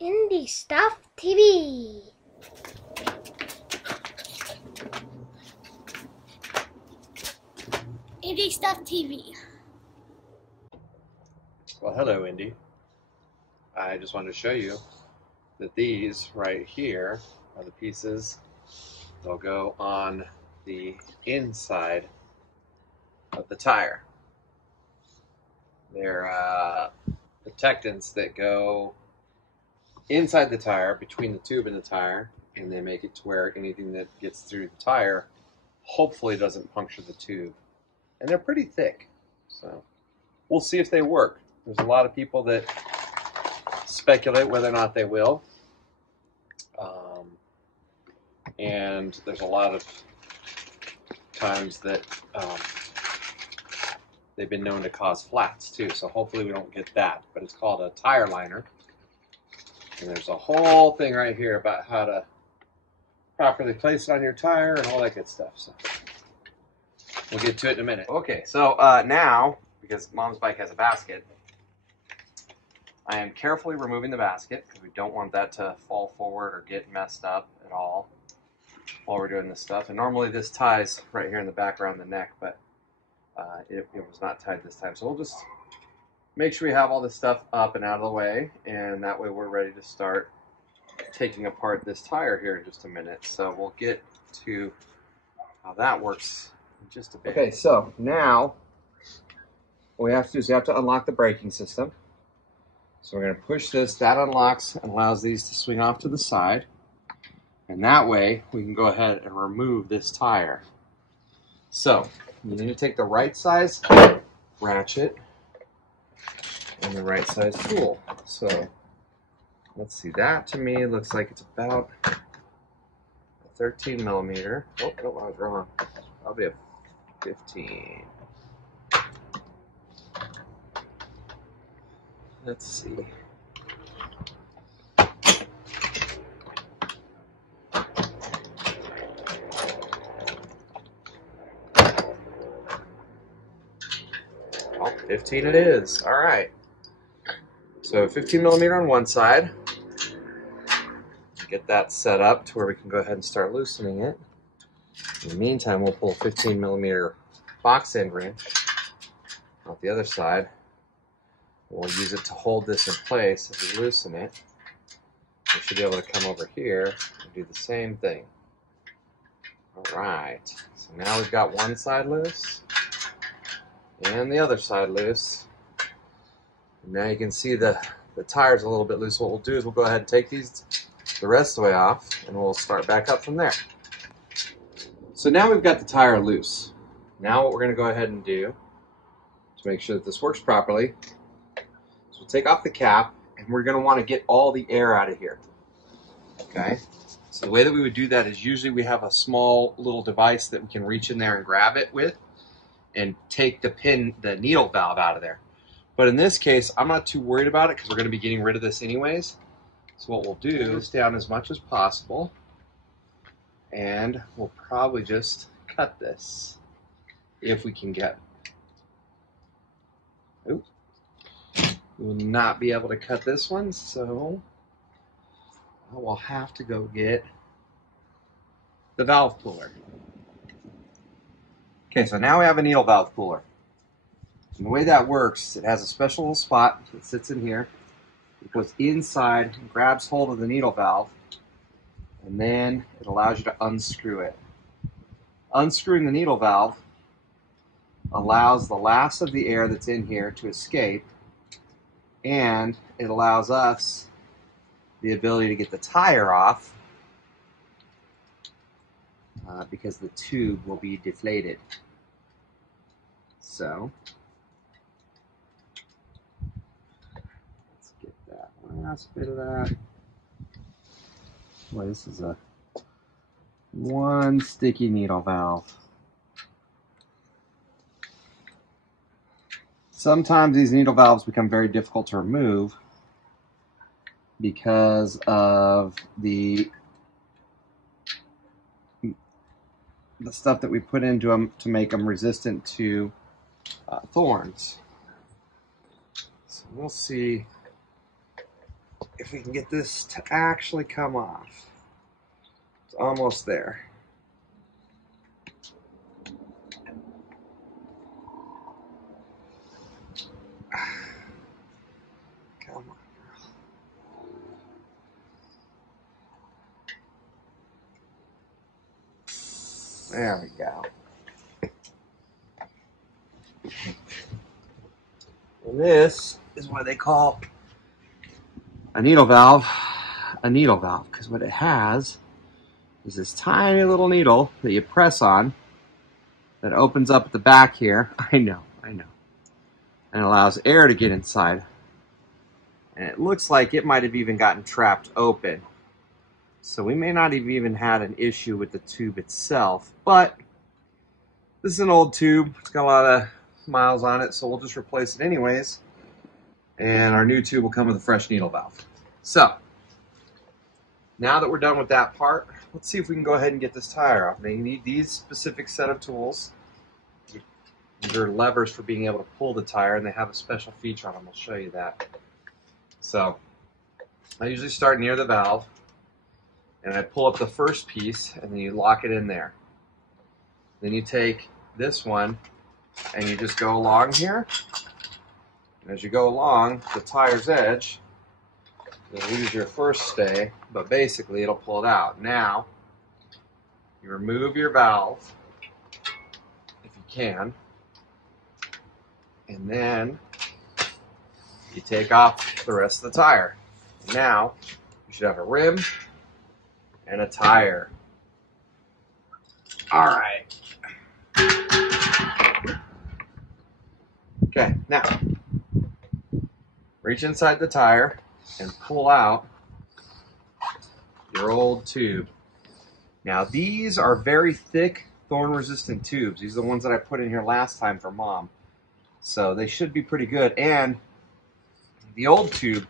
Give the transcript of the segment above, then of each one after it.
Indie Stuff TV. Indie Stuff TV. Well, hello, Indy. I just wanted to show you that these right here are the pieces that'll go on the inside of the tire. They're protectants that go inside the tire, between the tube and the tire, and they make it to where anything that gets through the tire hopefully doesn't puncture the tube. And they're pretty thick, so we'll see if they work. There's a lot of people that speculate whether or not they will. And there's a lot of times that they've been known to cause flats too, so hopefully we don't get that. But it's called a tire liner. And there's a whole thing right here about how to properly place it on your tire and all that good stuff. So we'll get to it in a minute. Okay, so now, because Mom's bike has a basket, I am carefully removing the basket because we don't want that to fall forward or get messed up at all while we're doing this stuff. And normally this ties right here in the back around the neck, but it was not tied this time. So we'll just make sure we have all this stuff up and out of the way, and that way we're ready to start taking apart this tire here in just a minute. So we'll get to how that works in just a bit. Okay, so now what we have to do is we have to unlock the braking system. So we're going to push this, that unlocks and allows these to swing off to the side. And that way we can go ahead and remove this tire. So you need to take the right size ratchet and the right size tool. So let's see, that to me looks like it's about a 13 millimeter. Oh, no, I was wrong. Probably a 15. Let's see. Oh, 15 it is. All right. So 15 millimeter on one side. Get that set up to where we can go ahead and start loosening it. In the meantime, we'll pull a 15 millimeter box end wrench off the other side. We'll use it to hold this in place as we loosen it. We should be able to come over here and do the same thing. All right, so now we've got one side loose and the other side loose. And now you can see the tire's a little bit loose. What we'll do is we'll go ahead and take these the rest of the way off, and we'll start back up from there. So now we've got the tire loose. Now what we're going to go ahead and do to make sure that this works properly, we'll take off the cap, and we're going to want to get all the air out of here. Okay? So the way that we would do that is usually we have a small little device that we can reach in there and grab it with and take the needle valve out of there. But in this case, I'm not too worried about it because we're going to be getting rid of this anyways. So what we'll do is down as much as possible, and we'll probably just cut this if we can get it. Oops. We will not be able to cut this one, so I will have to go get the valve puller. Okay, so now we have a needle valve puller. And the way that works, it has a special little spot that sits in here. It goes inside, grabs hold of the needle valve, and then it allows you to unscrew it. Unscrewing the needle valve allows the last of the air that's in here to escape, and it allows us the ability to get the tire off because the tube will be deflated. So let's get that last bit of that. Boy, this is a one sticky needle valve. Sometimes these needle valves become very difficult to remove because of the stuff that we put into them to make them resistant to thorns. So we'll see if we can get this to actually come off. It's almost there. Come on, girl. There we go. And this is what they call a needle valve, because what it has is this tiny little needle that you press on that opens up at the back here. I know. And allows air to get inside. And it looks like it might have even gotten trapped open. So we may not have even had an issue with the tube itself, but this is an old tube. It's got a lot of miles on it, so we'll just replace it anyways. And our new tube will come with a fresh needle valve. So, now that we're done with that part, let's see if we can go ahead and get this tire off. Now you need these specific set of tools. These are levers for being able to pull the tire, and they have a special feature on them. I'll show you that. So, I usually start near the valve, and I pull up the first piece, and then you lock it in there. Then you take this one, and you just go along here. And as you go along the tire's edge, you'll lose your first stay, but basically it'll pull it out. Now, you remove your valve, if you can, and then you take off the rest of the tire. Now, you should have a rim and a tire. All right. Okay, now, reach inside the tire and pull out your old tube. Now, these are very thick, thorn-resistant tubes. These are the ones that I put in here last time for Mom. So they should be pretty good. And the old tube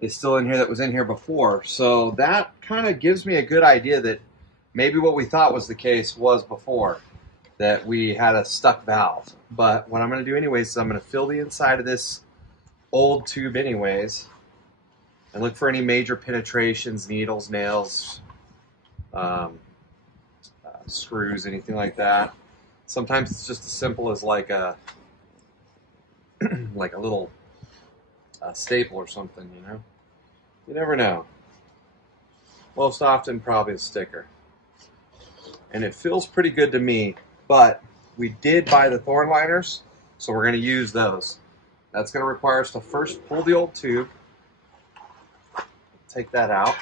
is still in here that was in here before. So that kind of gives me a good idea that maybe what we thought was the case was before, that we had a stuck valve. But what I'm going to do anyways is I'm going to fill the inside of this old tube anyways and look for any major penetrations, needles, nails, screws, anything like that. Sometimes it's just as simple as like a like a little staple or something, you know. You never know. Most often, probably a sticker. And it feels pretty good to me, but we did buy the thorn liners, so we're going to use those. That's going to require us to first pull the old tube, take that out.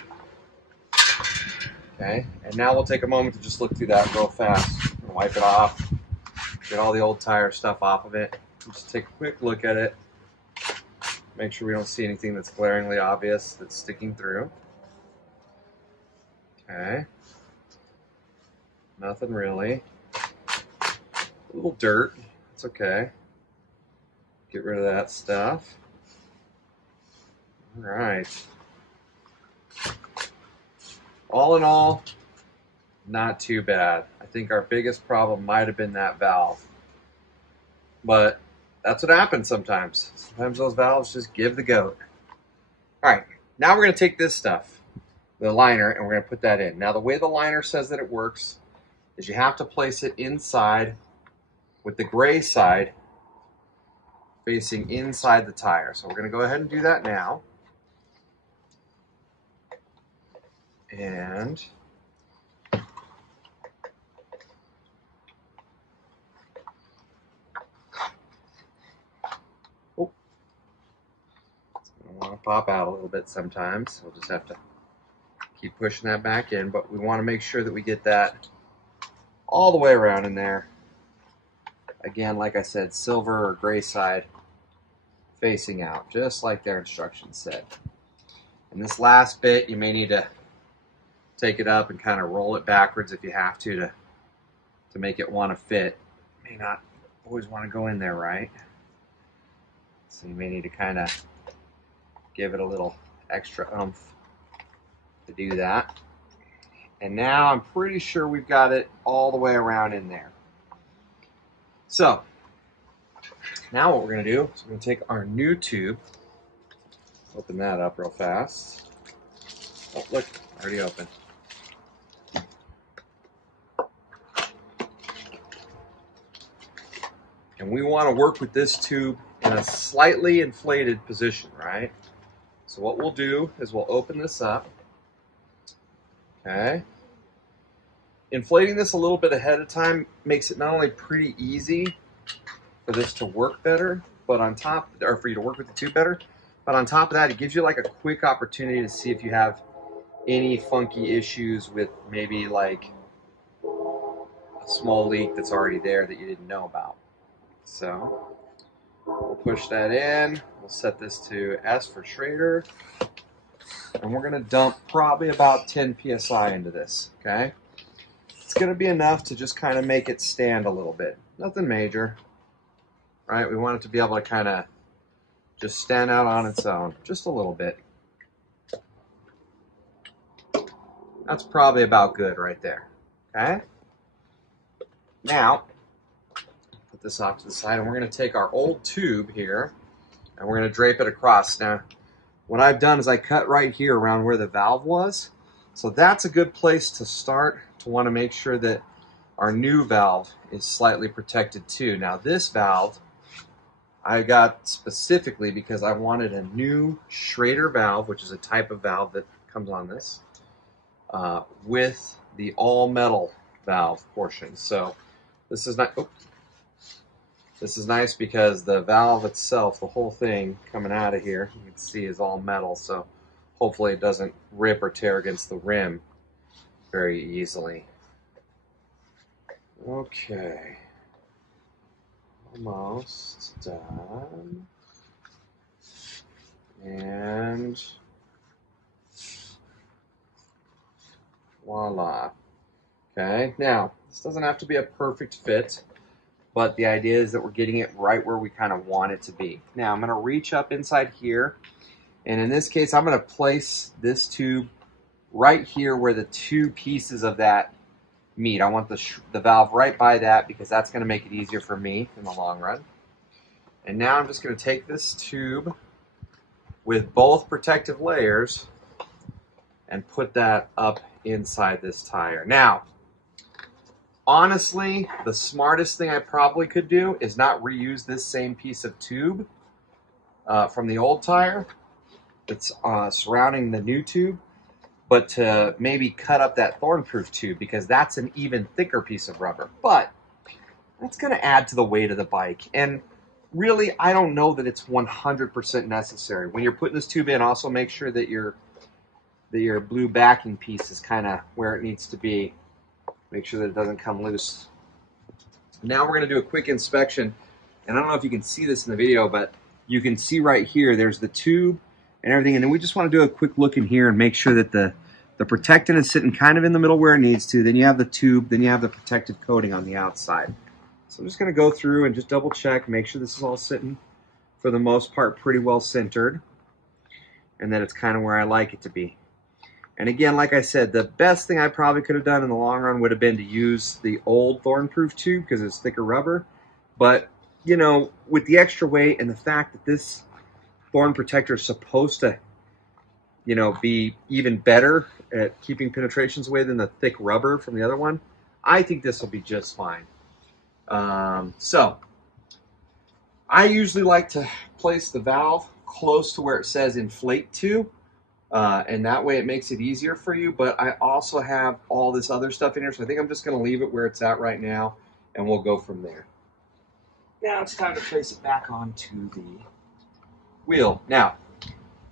Okay, and now we'll take a moment to just look through that real fast and wipe it off, get all the old tire stuff off of it. Just take a quick look at it, make sure we don't see anything that's glaringly obvious that's sticking through. Okay, nothing really. A little dirt, it's okay. Get rid of that stuff. All right. All in all, not too bad. I think our biggest problem might have been that valve. But that's what happens sometimes. Sometimes those valves just give the goat. All right, now we're going to take this stuff, the liner, and we're going to put that in. Now, the way the liner says that it works is you have to place it inside with the gray side facing inside the tire. So we're going to go ahead and do that now. And oh, it's going to want to pop out a little bit sometimes. We'll just have to keep pushing that back in, but we want to make sure that we get that all the way around in there. Again, like I said, silver or gray side facing out, just like their instructions said. And this last bit, you may need to take it up and kind of roll it backwards if you have to make it want to fit. May not always want to go in there right. So you may need to kind of give it a little extra oomph to do that. And now I'm pretty sure we've got it all the way around in there. So now what we're going to do is we're going to take our new tube Open that up real fast. Oh, look, already open. And we want to work with this tube in a slightly inflated position, right? So what we'll do is we'll open this up. Okay. Inflating this a little bit ahead of time makes it not only pretty easy for this to work better, but on top, or for you to work with the tube better, but on top of that, it gives you like a quick opportunity to see if you have any funky issues with maybe like a small leak that's already there that you didn't know about. So we'll push that in. We'll set this to S for Schrader. And we're going to dump probably about 10 psi into this, okay? It's going to be enough to just kind of make it stand a little bit. Nothing major, right? We want it to be able to kind of just stand out on its own, just a little bit. That's probably about good right there, okay? Now, put this off to the side, and we're going to take our old tube here, and we're going to drape it across. Now, what I've done is I cut right here around where the valve was. So that's a good place to start to want to make sure that our new valve is slightly protected too. Now this valve I got specifically because I wanted a new Schrader valve, which is a type of valve that comes on this, with the all metal valve portion. So this is not, this is nice because the valve itself, the whole thing coming out of here, you can see is all metal, so hopefully it doesn't rip or tear against the rim very easily. Okay, almost done. And voila. Okay, now this doesn't have to be a perfect fit, but the idea is that we're getting it right where we kind of want it to be. Now I'm going to reach up inside here, and in this case I'm going to place this tube right here where the two pieces of that meet. I want the valve right by that because that's going to make it easier for me in the long run. And now I'm just going to take this tube with both protective layers and put that up inside this tire. Now, honestly, the smartest thing I probably could do is not reuse this same piece of tube from the old tire that's surrounding the new tube, but to maybe cut up that thorn-proof tube because that's an even thicker piece of rubber. But that's going to add to the weight of the bike. And really, I don't know that it's 100% necessary. When you're putting this tube in, also make sure that your blue backing piece is kind of where it needs to be. Make sure that it doesn't come loose. Now we're going to do a quick inspection. And I don't know if you can see this in the video, but you can see right here, there's the tube and everything. And then we just want to do a quick look in here and make sure that the protectant is sitting kind of in the middle where it needs to. Then you have the tube, then you have the protective coating on the outside. So I'm just going to go through and just double check, make sure this is all sitting, for the most part, pretty well centered, and that it's kind of where I like it to be. And again, like I said, the best thing I probably could have done in the long run would have been to use the old thorn-proof tube because it's thicker rubber. But, you know, with the extra weight and the fact that this thorn protector is supposed to, you know, be even better at keeping penetrations away than the thick rubber from the other one, I think this will be just fine. So I usually like to place the valve close to where it says inflate to, and that way it makes it easier for you. But I also have all this other stuff in here, so I think I'm just going to leave it where it's at right now, and we'll go from there. Now it's time to place it back onto the wheel. Now,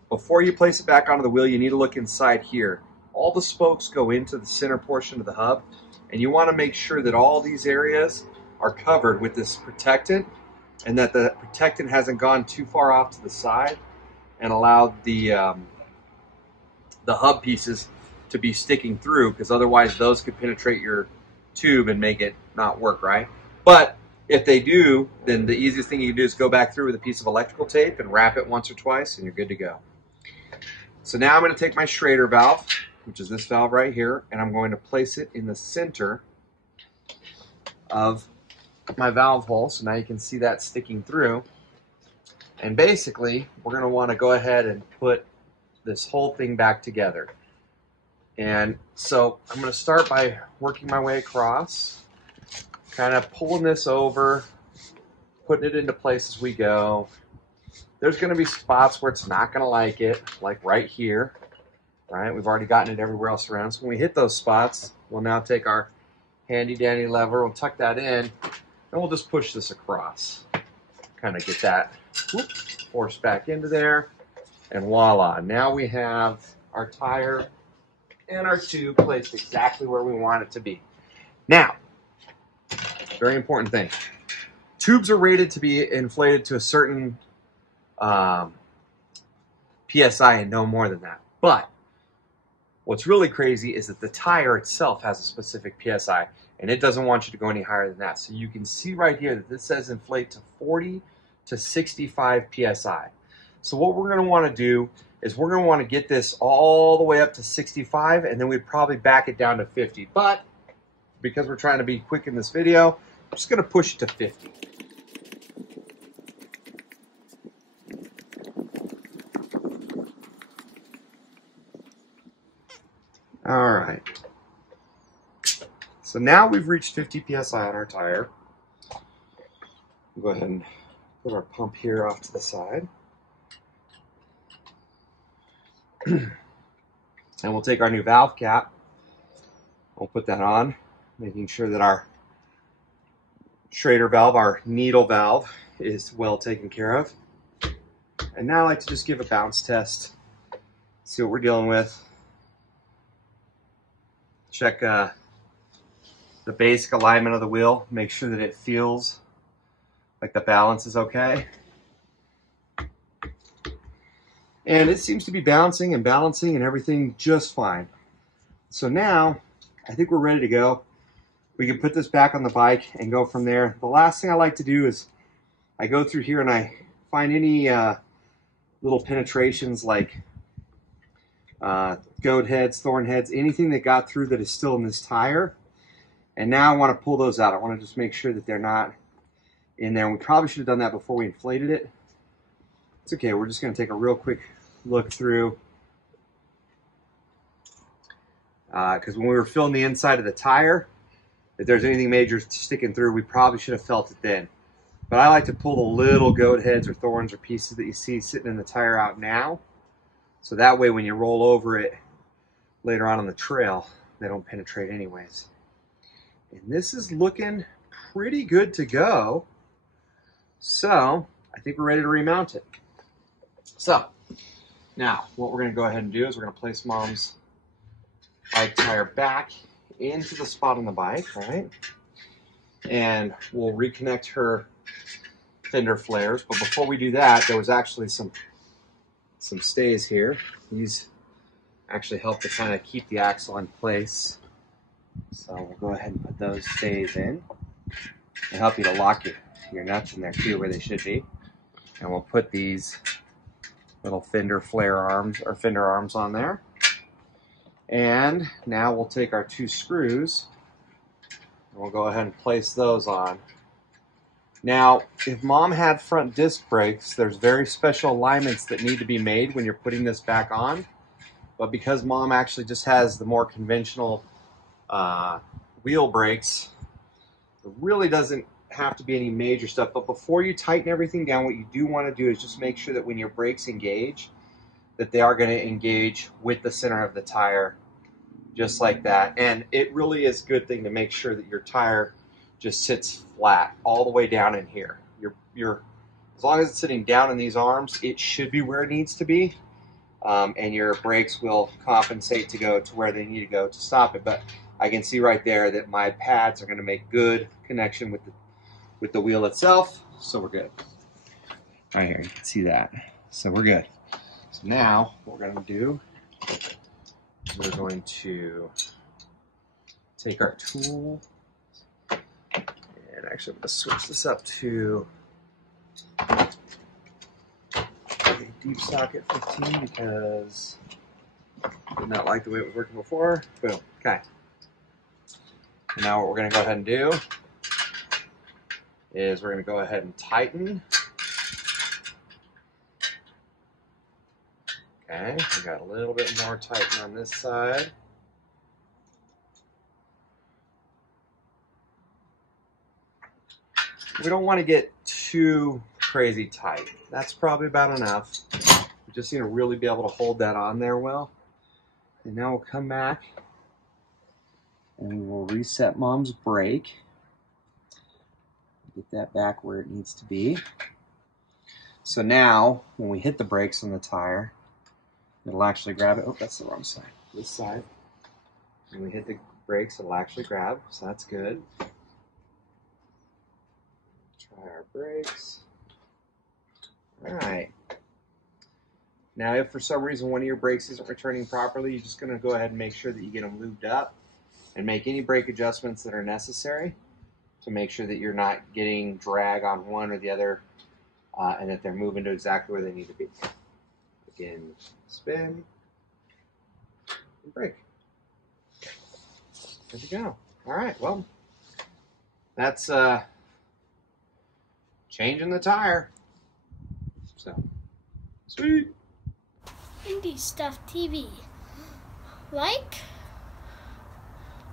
before you place it back onto the wheel, you need to look inside here. All the spokes go into the center portion of the hub, and you want to make sure that all these areas are covered with this protectant, and that the protectant hasn't gone too far off to the side and allowed the hub pieces to be sticking through, because otherwise those could penetrate your tube and make it not work right. But if they do, then the easiest thing you can do is go back through with a piece of electrical tape and wrap it once or twice, and you're good to go. So now I'm going to take my Schrader valve, which is this valve right here, and I'm going to place it in the center of my valve hole. So now you can see that sticking through. And basically, we're going to want to go ahead and put this whole thing back together. And so I'm going to start by working my way across, kind of pulling this over, putting it into place as we go. There's going to be spots where it's not going to like it, like right here, right? We've already gotten it everywhere else around. So when we hit those spots, we'll now take our handy dandy lever, we'll tuck that in, and we'll just push this across. Kind of get that force back into there, and voila. Now we have our tire and our tube placed exactly where we want it to be. Now, very important thing. Tubes are rated to be inflated to a certain PSI and no more than that. But what's really crazy is that the tire itself has a specific PSI, and it doesn't want you to go any higher than that. So you can see right here that this says inflate to 40 to 65 PSI. So what we're going to want to do is we're going to want to get this all the way up to 65, and then we'd probably back it down to 50. But because we're trying to be quick in this video, I'm just going to push it to 50. All right. So now we've reached 50 PSI on our tire. We'll go ahead and put our pump here off to the side. And we'll take our new valve cap. We'll put that on, making sure that our Schrader valve, our needle valve, is well taken care of. And now I like to just give a bounce test, see what we're dealing with. Check the basic alignment of the wheel, make sure that it feels like the balance is okay. And it seems to be bouncing and balancing and everything just fine. So now, I think we're ready to go. We can put this back on the bike and go from there. The last thing I like to do is I go through here and I find any little penetrations like goat heads, thorn heads, anything that got through that is still in this tire. And now I want to pull those out. I want to just make sure that they're not in there. We probably should have done that before we inflated it. It's okay, we're just going to take a real quick look through. Because when we were filling the inside of the tire, if there's anything major sticking through, we probably should have felt it then. But I like to pull the little goat heads or thorns or pieces that you see sitting in the tire out now. So that way when you roll over it later on the trail, they don't penetrate anyways. And this is looking pretty good to go. So I think we're ready to remount it. So now what we're going to go ahead and do is we're going to place Mom's bike tire back into the spot on the bike, right? And we'll reconnect her fender flares. But before we do that, there was actually some stays here. These actually help to kind of keep the axle in place. So we'll go ahead and put those stays in. It'll help you to lock your nuts in there too, where they should be. And we'll put these little fender flare arms or fender arms on there. And now we'll take our two screws and we'll go ahead and place those on. Now, if Mom had front disc brakes, there's very special alignments that need to be made when you're putting this back on. But because Mom actually just has the more conventional wheel brakes, there really doesn't have to be any major stuff. But before you tighten everything down, what you do want to do is just make sure that when your brakes engage, that they are going to engage with the center of the tire, just like that. And it really is a good thing to make sure that your tire just sits flat all the way down in here. As long as it's sitting down in these arms, it should be where it needs to be. And your brakes will compensate to go to where they need to go to stop it. But I can see right there that my pads are going to make good connection with the wheel itself, so we're good. Right here, you can see that. So we're good. So now, what we're going to do, we're going to take our tool, and actually I'm going to switch this up to a deep socket 15 because I did not like the way it was working before. Boom. Okay. And now what we're going to go ahead and do is we're going to go ahead and tighten Okay, we got a little bit more tighten on this side. We don't want to get too crazy tight. That's probably about enough. We just need to really be able to hold that on there well. And now we'll come back and we will reset Mom's brake. Get that back where it needs to be. So now, when we hit the brakes on the tire, it'll actually grab it. Oh, that's the wrong side. This side. When we hit the brakes, it'll actually grab, so that's good. Try our brakes. All right. Now, if for some reason one of your brakes isn't returning properly, you're just going to go ahead and make sure that you get them lubed up and make any brake adjustments that are necessary to make sure that you're not getting drag on one or the other and that they're moving to exactly where they need to be. Again, spin and brake. There we go. All right, well, that's changing the tire. So, sweet. Indi Stuff TV. Like,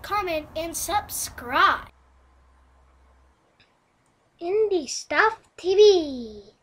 comment, and subscribe. Indi Stuff TV.